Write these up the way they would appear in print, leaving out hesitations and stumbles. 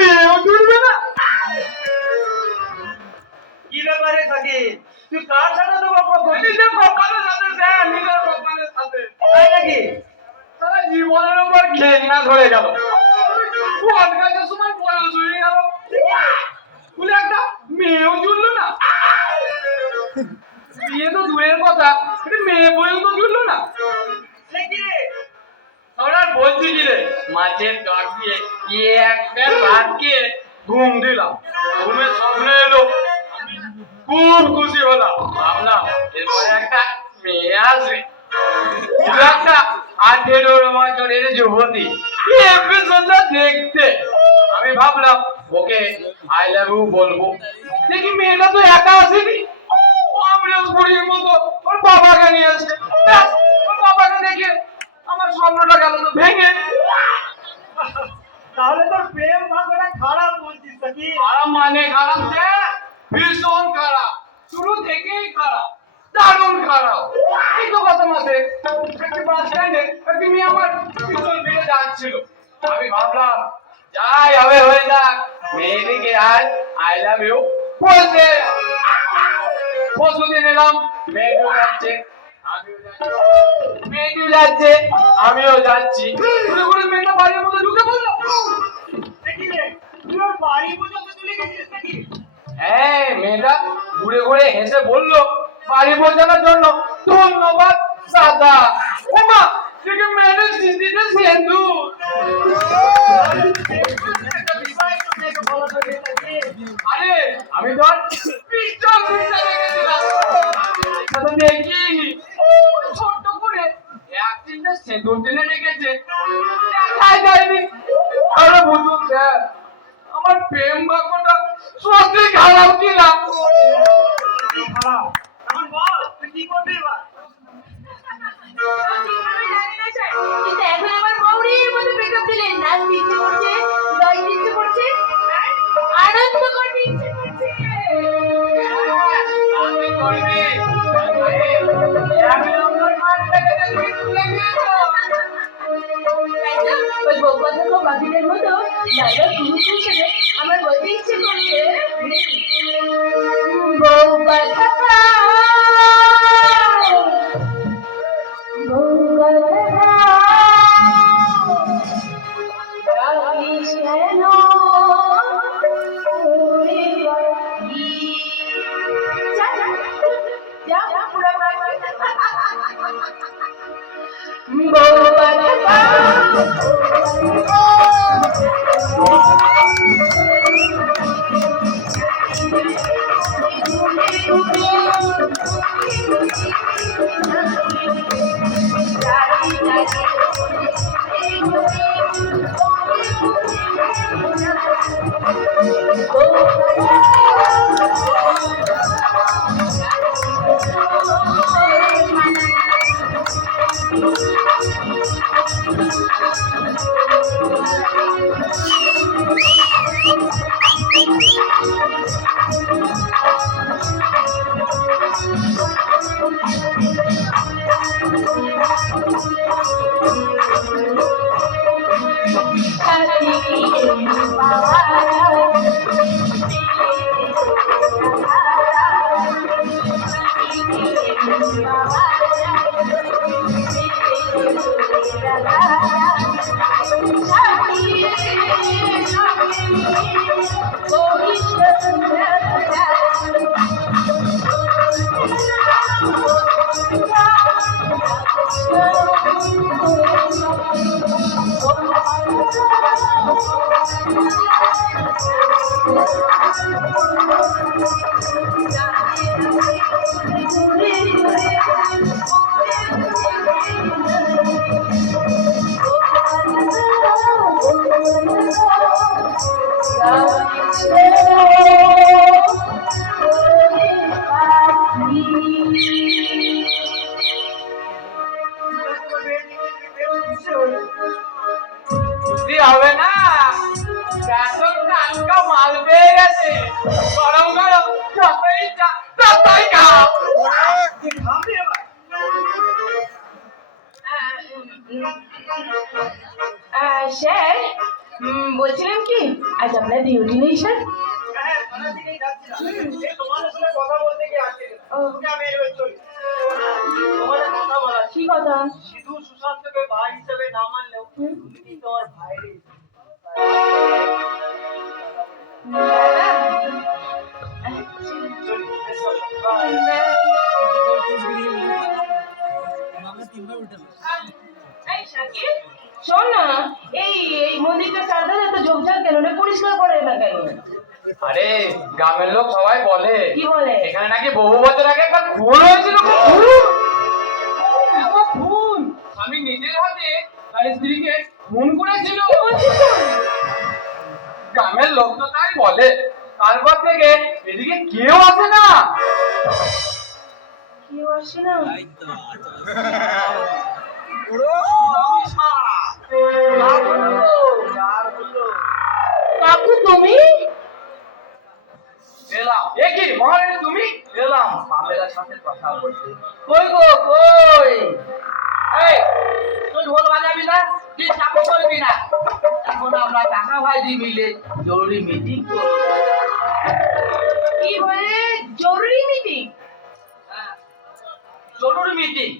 মেয়েও জুড়বে না। কি ব্যাপারে থাকে? তুই কার সাথে তো গল্প করছিস? নিজের কপালের সাথে স্যার, নিজের কপালের সাথে। তাই নাকি? সারা জীবনের উপর ঘেন্না ধরে গেল। ফোন কাজের সময় বয়স হয়ে গেল বলে একটা মেয়েও জুড়লো না। বিয়ে তো দূরের কথা, একটা মেয়ে বইও তো জুড়লো না। সে কি রে? আর বলছি কি রে, মাছের টক দিয়ে একটা ভাত খেয়ে ঘুম দিলাম। ঘুমের স্বপ্ন এলো, খুব খুশি হলাম। ভাবলাম এরপরে একটা মেয়ে আসবে, একটা 18 বছরের যুবতী, কি সুন্দর দেখতে। আমি ভাবলাম ওকে আই লাভ ইউ বলবো। দেখি মেয়েটা তো একা আসেনি, আমরাও বুড়ির মতো ওর বাবাকে নিয়ে আসছে। ব্যাস, ওর বাবাকে দেখে আমার স্বপ্নটা গেল তো ভেঙে। তাহলে তোর প্রেম ভাগ্যটা খারাপ বলছিস নাকি? খারাপ মানে খারাপ যে ভীষণ খারাপ, শুরু থেকেই খারাপ, দারুণ খারাপ। এই তো গত মাসে একটি বাস স্ট্যান্ডে একটি মেয়ে আমার পিছন ফিরে যাচ্ছিল। আমি ভাবলাম যাই হবে হয়ে যাক, মেয়েটিকে আজ আই লাভ ইউ বলতে। প্রস্তুতি নিলাম, মেয়েটিও যাচ্ছে, আমিও যাচ্ছি। মেয়েটিও যাচ্ছে, আমিও যাচ্ছি। ঘুরে ঘুরে মেয়েটা বাড়ির মধ্যে ঢুকে পড়লো। সে কি রে? তুই ওর বাড়ি পর্যন্ত চলে গেছিস নাকি? হ্যাঁ, মেয়েটা ঘুরে ঘুরে হেসে বলল বাড়ি পৌঁছানোর জন্য ধন্যবাদ দাদা। ওমা, দেখে মেয়েদের স্মৃতিতে সিন্দুর। আরে আমি তো আর পিছন ফিরতে দেখেছিলাম, সেটা তো দেখিনি। ছোট্ট করে এক তিনটে সিন্দুর টেনে রেখেছে, দেখাই যায়নি। আরে বুঝুন স্যার, আমার প্রেম ভাগ্যটা সত্যি খারাপ কিনা। কি খারাপ? এখন বল তুই কি করবি এবার? আমি জানি না স্যার, কিন্তু এখন আমার মৌরির মতো ব্রেকআপ দিলে নাচতে ইচ্ছে করছে, গাইতে ইচ্ছে করছে, আর আনন্দ করতে ইচ্ছে করছে। আমি করবি, আমি আমার মানটাকে দেখবি তুলে নিয়েছো। তাই তো ওই বউবান্ধব বাকিদের মতো জায়গা পুরুষ হিসেবে আমার বলতে ইচ্ছে করছে, বউ কথা বউ কথা রাখিস কেন ওরে বাকি। যা যা যা যা পুরা বাকি। বউ কথা বুদ্ধি হবে না, বেতন টাটকা মাল পেয়ে গেছে, গরম গরম যতই ততই খাও। তুই থামবি এবার? স্যার, বলছিলাম কি আজ আপনার ডিউটি নেই স্যার? হ্যাঁ, থানার দিকেই যাচ্ছিলাম। এই তোমাদের সাথে কথা বলতে গিয়ে আসছি। তুমি আমি এবার চলি। তোমাদের কথা বলা কি কথা? সিধু সুশান্তকে ভাই হিসেবে না মানলেও তুমি কি তোমার ভাইয়ের চলি, এসো, বাই। এই শাকিল, শোন না, এই এই মন্দিরটা চারধারে এত ঝোপঝাড় কেন রে? পরিষ্কার করে না কেন? আরে গ্রামের লোক সবাই বলে কি বলে? এখানে নাকি বহু বছর আগে একটা খুন হয়েছিল। খুন? আমি নিজের হাতে তার স্ত্রীকে খুন করেছিল। গ্রামের লোক তো তাই বলে, তারপর থেকে এদিকে কেউ আসে না। কেউ আসে না? কাকু তুমি? এলাম। এ কি মহারানী তুমি? এলাম পামেলার সাথে কথা বলতে। কই গো কই? এই তুই ঢোল বাজাবি না, তুই চাপও করবি না। এখন আমরা কাকা ভাইজি মিলে জরুরি মিটিং করব। কি বলে জরুরি মিটিং? জরুরি মিটিং?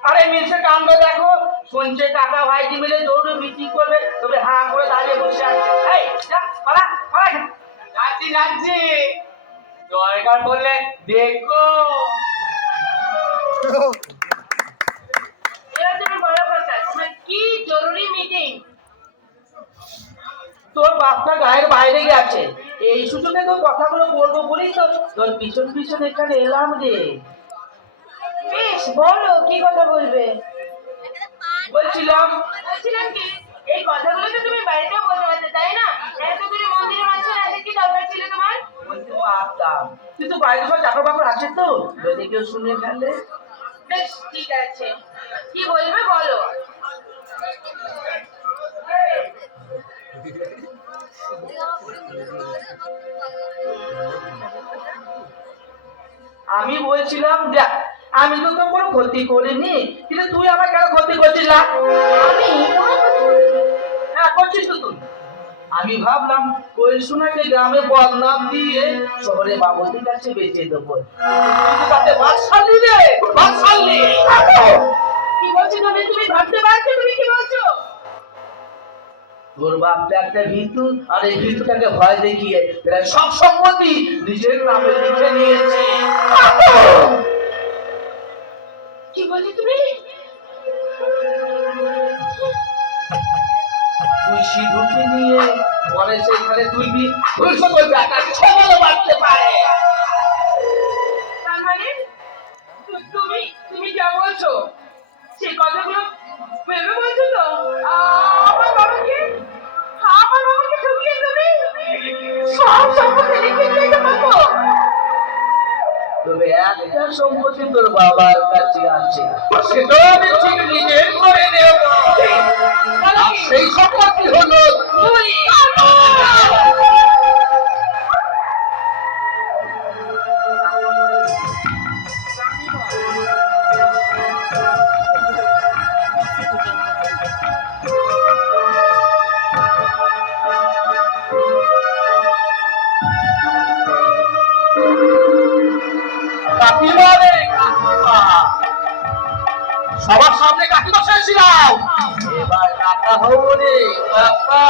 আরে মিলছে কাণ্ড দেখো, শুনছে কাকা ভাইজি মিলে জরুরি মিটিং করবে, তবে হাঁ করে দাঁড়িয়ে বসে আছে। এই যা পালা পালা। যাচ্ছি যাচ্ছি, দরকার বললে দেখো। এরা তুমি বড় কথা, তোমার কি জরুরি মিটিং? তোর বাপটা গায়ের বাইরে গেছে, এই সুযোগে তোর কথাগুলো বলবো বলেই তো তোর পিছন পিছন এখানে এলাম রে। বেশ বলো, কি কথা বলবে? বলছিলাম বলছিলাম কি, এই কথাগুলো তো তুমি বাড়িতেও বলতে পারতে, তাই না? এত দূরে মন্দিরের মাঝখানে আসে কি দরকার ছিল তোমার? বলতে পারতাম, কিন্তু বাড়িতে সব চাকর বাকর আছে তো, যদি কেউ শুনে ফেলে। বেশ ঠিক আছে, কি বলবে বলো। আমি বলছিলাম দেখ, আমি তো তোর কোনো ক্ষতি করিনি, কিন্তু তুই আমার কেন ক্ষতি করছিস না? আমি তোমার কথা বলছি। হ্যাঁ করছিস তো তুই। আমি ভাবলাম ওই সোনাকে গ্রামে বদনাম দিয়ে শহরে বাবুদের কাছে বেঁচে দেবো, কিন্তু তাতে বাদ সারলি রে, বাদ সারলি। কি বলছো তুমি? তুমি ভাবতে পারছো তুমি কি বলছো? তোর বাপটা একটা ভিতু, আর এই ভিতুটাকে ভয় দেখিয়ে এরা সব সম্পত্তি নিজের নামে লিখে নিয়েছে। কি বলছো তুমি? তুই সিধুকে নিয়ে মনে সেখানে তুলবি, ওই সকল ব্যাটা ছবল বাড়তে পারে। তার মানে তুমি তুমি যা বলছো সেই কথাগুলো ভেবে বলছো তো? আমার বাবাকে ঠকিয়ে তুমি সব সম্পত্তি লিখে দিতে পারবো? তবে একটা সম্পত্তি তোর বাবার কাছে আছে, সেটা আমি ঠিক নিজের করে নেব। আর সেই সম্পত্তি হলো তুই। কাকিমা রে কাকিমা, সবার সামনে কাকিমা শেষছিলাম, এবার কাকা হব রে কাকা।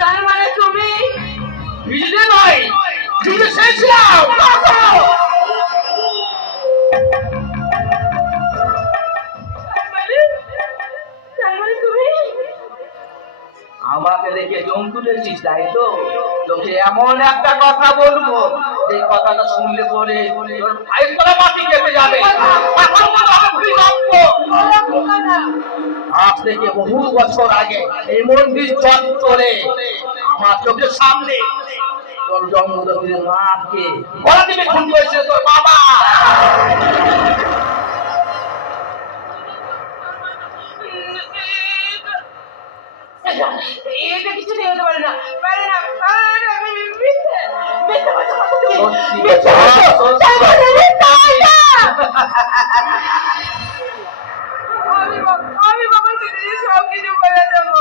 তার মানে তুমি ভিজে নয়, ভিজে শেষছিলাম কাকা। তার মানে তুমি আমাকে দেখে জম তুলেছিস তাই তো? তোকে এমন একটা কথা বলবো, যে কথাটা শুনলে পরে তোর ভাইয়ের তলা মাটি কেটে যাবে। আজ থেকে বহু বছর আগে এই মন্দির চত্বরে আমার চোখের সামনে তোর জন্মদতির মাকে গলা টিপে খুন করেছিল তোর বাবা। এটা কিছুতেই হতে পারে না, পারে না, পারে না। আমি মিথ্যে মিথ্যে বলছো কথা তুমি। সত্যি মিথ্যে কথা, বলছো। সত্যি তার মানে মিথ্যে বলছো। কথা। আমি কিছু বলে দেবো।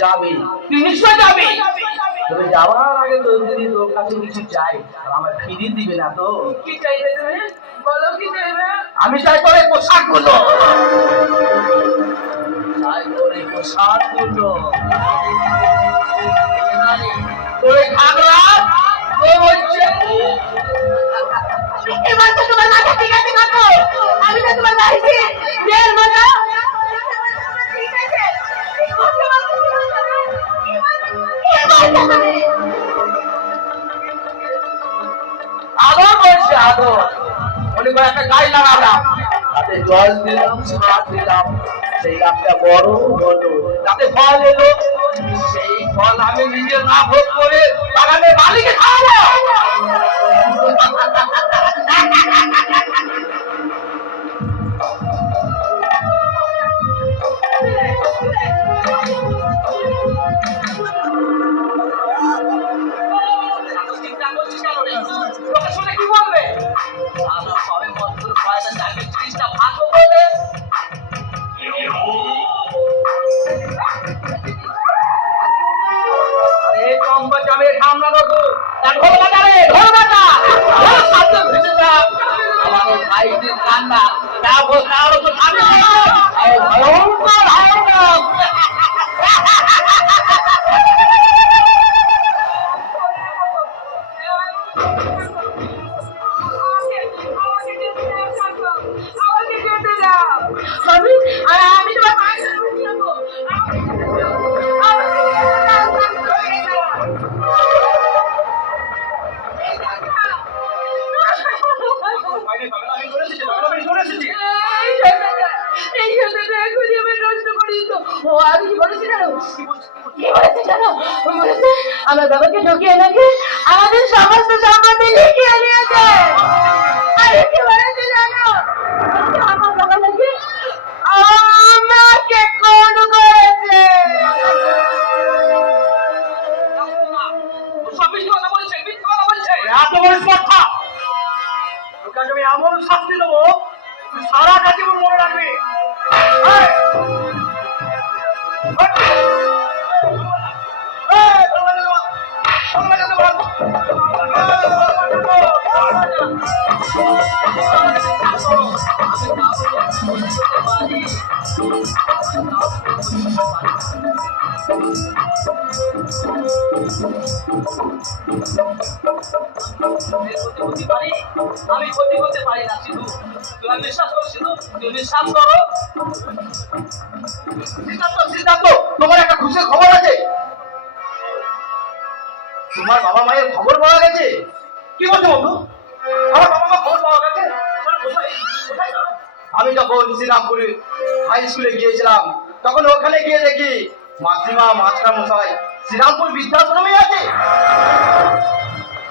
যাবি, তুই নিশ্চয় যাবি। তবে যাওয়ার আগে তোর যদি তোর কাছে কিছু চাই, আর আমার ফিরিয়ে দিবে না তো? কি চাইবে তুমি? বলো কি চাইবে? আমি চাই তোর এই পোশাক গুলো, চাই তোর এই পোশাক গুলো, তোর এই ঘাগরা, তোর হচ্ছে এবার তো তোমার মাথা ঠিক আছে কাকু, আমি তো তোমার বাড়িতে বিয়ের মতো ঠিক আছে। আদর বলছে আদর, মনে করে একটা গাছ লাগালাম, তাতে জল দিলাম, সার দিলাম, সেই গাছটা বড় হলো, তাতে ফল এলো, সেই ফল আমি নিজে না ভোগ করে বাগানের মালিকে খাওয়াবো। শুনে কি বলবে? আমরা সবে মাত্র কয়টা চাকরির জিনিসটা ভাগবো বলে আরে চম্পা চামে ঠামনা লোক তার ঢোল বাজারে ঢোল বাজা শব্দ ভেসে যাক আমাদের ভাইদের কান্না তা বলতে আরো তো থামে ভয়ঙ্কর হাওয়া আমি তোমার মায়ের সাথে যাবো। এই সন্তানটা এখনই আমি নষ্ট করে দিত। ও আমি কি বলেছি জানো? কি বলেছে জানো? ও বলেছে আমার বাবাকে ঢুকিয়ে নাকি আমাদের সমস্ত সম্পত্তি লিখিয়ে নিয়েছে। আরে কি বলেছে জানো? আমার বাবা নাকি আমাকে খুন করেছে। এত বড় কথা তোকে আমি এমন শাস্তি দেবো তুই সারাটা জীবন মনে রাখবি। আমি ক্ষতি করতে পারি না সিধু, তুমি বিশ্বাস করো সিধু, তুমি বিশ্বাস করো। সিদ্ধান্ত তোমার একটা খুশির খবর আছে, তোমার বাবা মায়ের খবর পাওয়া গেছে। কি বলছো বন্ধু? আমার বাবা মা খবর পাওয়া গেছে? আমি যখন শ্রীরামপুরে হাই স্কুলে গিয়েছিলাম তখন ওখানে গিয়ে দেখি মাসিমা মাস্টার মশাই শ্রীরামপুর বৃদ্ধাশ্রমে আছে।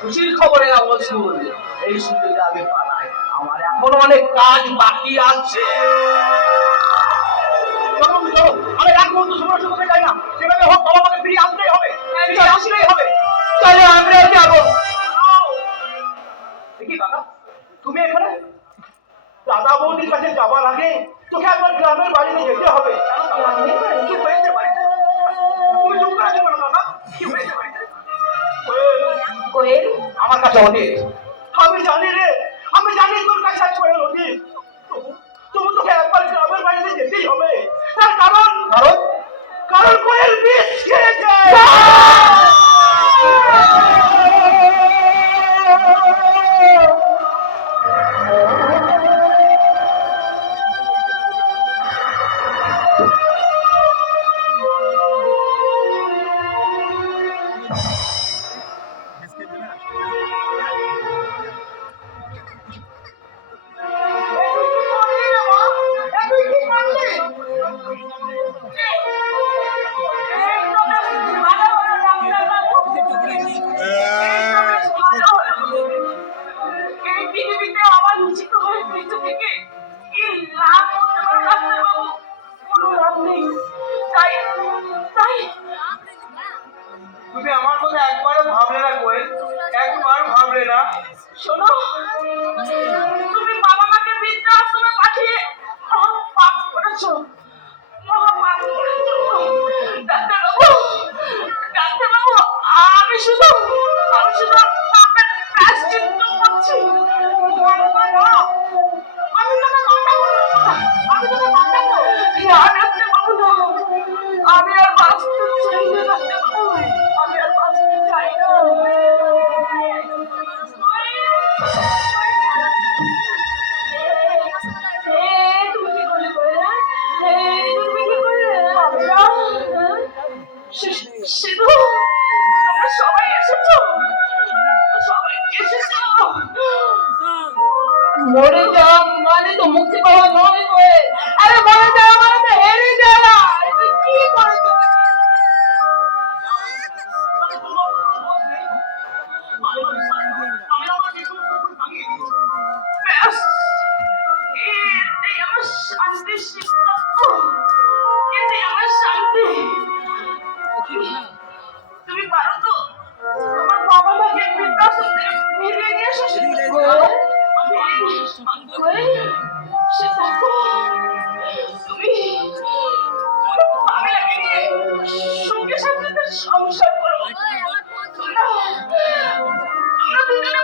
খুশির খবরে না বলছি, এই সুযোগে আমি পালাই, আমার এখনো অনেক কাজ বাকি আছে। আমি এক মুহূর্ত সময় করতে চাই না, সেভাবে হোক বাবা মাকে ফিরিয়ে আনতেই হবে, আসলেই হবে। চলো আমরাও যাবো। দেখি দাদা তুমি এখানে, দাদা বৌদির কাছে যাবার আগে তোকে একবার গ্রামের বাড়িতে যেতে হবে। কি হয়েছে বাড়িতে? তুমি চুপ করে আছো কেন দাদা? কি হয়েছে বাড়িতে? কোয়েল আমার কাছে অতীত, আমি জানি রে, আমি জানি তোর কাছে আছে কোয়েল অতীত। তবু তোকে একবার গ্রামের বাড়িতে যেতেই হবে। তার কারণ কারণ কোয়েল বিষ খেয়েছে। এই পৃথিবীতে আমার উচিত হয়ে মৃত্যু থেকে কি লাভ হতে পারে ডাক্তারবাবু? কোনো লাভ নেই। তাই তাই তুমি আমার কথা একবারও ভাবলে না কোয়েল, একবার ভাবলে না? শোনো, তুমি বাবা মাকে বৃদ্ধাশ্রমে পাঠিয়ে মহা পাপ করেছো, মহা পাপ করেছো। ডাক্তারবাবু, আমি শুধু আপনার প্রায়শ্চিত্ত করছি। আমি তোকে মাতাবো না। না, ডাক্তারবাবু, না। আমি আর বাঁচতে চাই না, ডাক্তারবাবু। আমি আর বাঁচতে চাই না। তুমি কি করলে করে? তুমি কি করলে? সিধু, তোমরা সবাই এসেছো? সবাই এসেছো? মরে যাওয়া মানে তো মুক্তি পাওয়া নয় গো। আরে মরে যাওয়া মানে তো হেরে যাওয়া। এটা কি করেছো? ব্যাস, এটাই আমার শান্তি, সিদ্ধান্ত। এটাই আমার শান্তি। তুমি পারো তো তোমার বাবা মাকে বৃদ্ধাশ্রমে ফিরিয়ে নিয়ে এসো। তুমি পাগলাকে নিয়ে সুখে শান্তিতে সংসার করো। তোমরা দুজনে